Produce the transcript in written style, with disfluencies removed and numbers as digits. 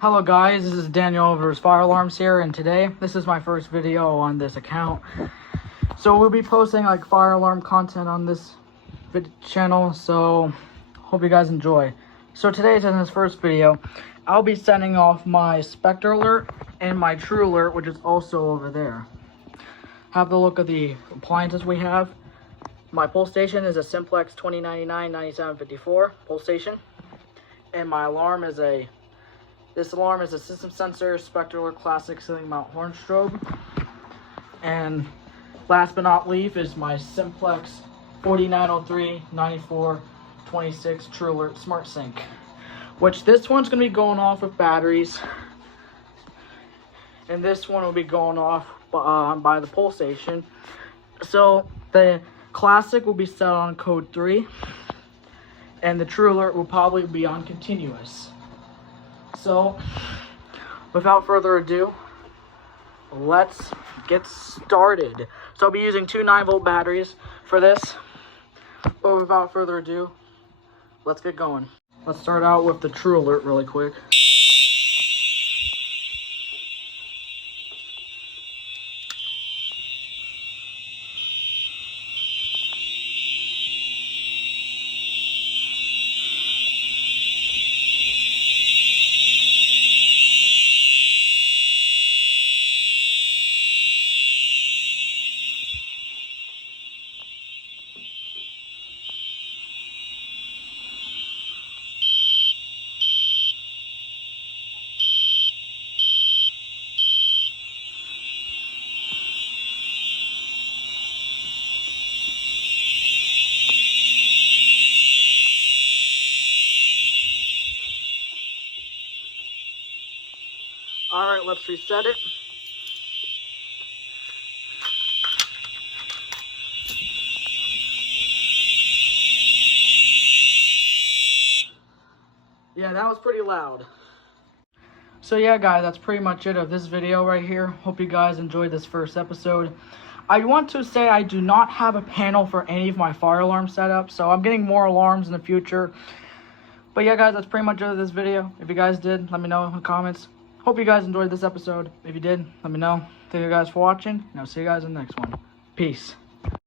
Hello guys, this is Daniel over Fire Alarms here, and today this is my first video on this account. So we'll be posting like fire alarm content on this channel, so hope you guys enjoy. So today's in this first video, I'll be sending off my SpectrAlert and my TrueAlert, which is also over there. Have a look at the appliances we have. My pull station is a Simplex 2099-9754 pull station, and my alarm is this alarm is a system sensor SpectrAlert Classic ceiling mount horn strobe. And last but not least is my Simplex 4903-9426 TrueAlert Smart Sync, which this one's going to be going off with batteries, and this one will be going off by the pull station. So the Classic will be set on code 3, and the TrueAlert will probably be on continuous. So without further ado, let's get started. So I'll be using two 9-volt batteries for this, but without further ado, let's get going. Let's start out with the TrueAlert really quick. Alright, let's reset it. Yeah, that was pretty loud. So yeah guys, that's pretty much it of this video right here. Hope you guys enjoyed this first episode. I want to say I do not have a panel for any of my fire alarm setups, so I'm getting more alarms in the future. But yeah guys, that's pretty much it of this video. If you guys did, let me know in the comments. Hope you guys enjoyed this episode. If you did, let me know. Thank you guys for watching, and I'll see you guys in the next one. Peace.